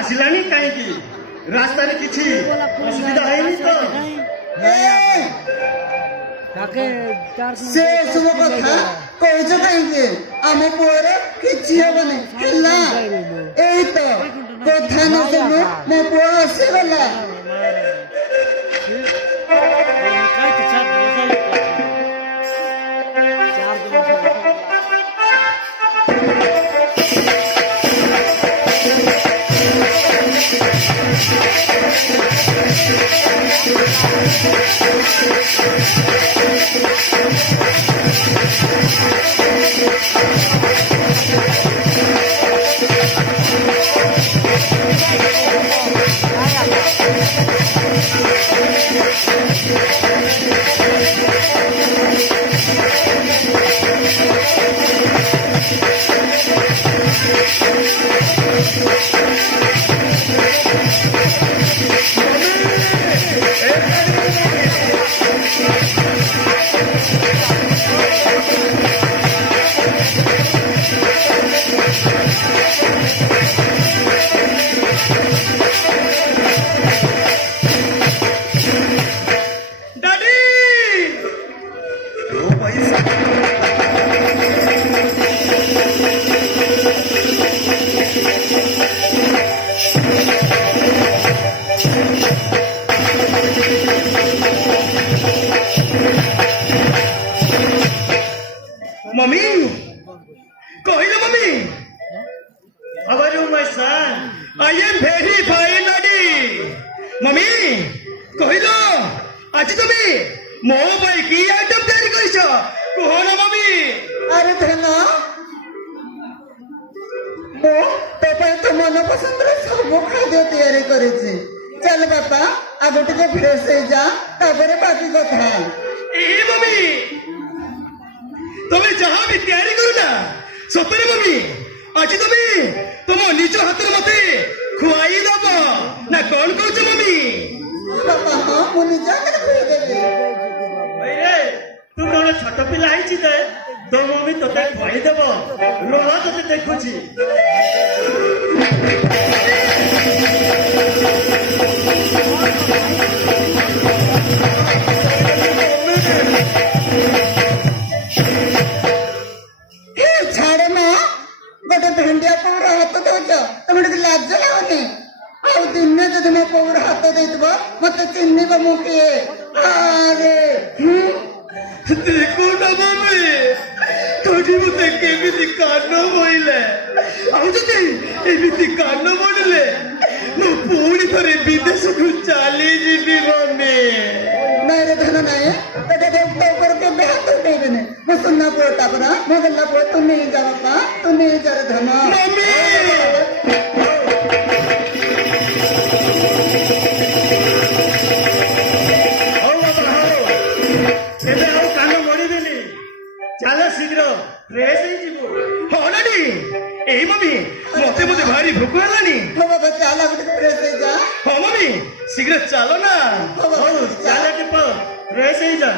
ଆସିଲାନି କାହିଁକି ରାସ୍ତାରେ କିଛି ଅସୁବିଧା ହେଇନି ତ ସେ ସବୁ କଥା କହୁଛ କାହିଁକି ଆମ ପୁଅର କିଛି ହବନି ହେଲା ଏଇ ତ କଥା ନ ଶୁଣୁ ମୋ ପୁଅ ଆସିଗଲା Mommy, Kohila mommy. How are you, my son? I am very fine, daddy. Mommy, Kohila, aji tumi mo bai ki item tayari karicho. Kohona mommy. अरे धना मो तो तो मन पसंद रे सब खाद्य तैयारी करिछि चल बापा आगो टिके फ्रेश हे जा तापरे बाकी कथा ए मम्मी তুমি যাহা বি তৈরি করু না সতরে মম্মি আজ তুমি তোমা নিজ হাতের মতে খুয়াই দেব না কোন কହୁଛ মম্মি বাবা হ্যাঁ মু নিজ হাতে খুয়াই দেবি ভাই রে তু কোন ছোট পিলা আইছি দে তো মম্মি তোতে খুয়াই দেব রোলা তোতে দেখুছি भेंडिया पौर हाथ दौच तुम लाज लगनी आउ दिन जदि मो पौर हाथ दे मत चिन्ह मु किए अरे देखो ना मम्मी तोड़ी मत केमिति कान बोइले आउजते एमिति कान बोडले मो पूरी थरे विदेश को चली जीबी मम्मी मेरे धन नाए तटे देवता ऊपर के हाथ देबने मो सुन्ना पोता परा मो गल्ला पो तू नहीं जा बापा तू नहीं जा रे धन मम्मी चलो शीघ्र फ्रेश हो नानी ए मम्मी मते मते भारी भूख हेलानी हो बाबा चला गुटे फ्रेश हे जा हो मम्मी शीघ्र चलो ना हो चला टिप फ्रेश हे जा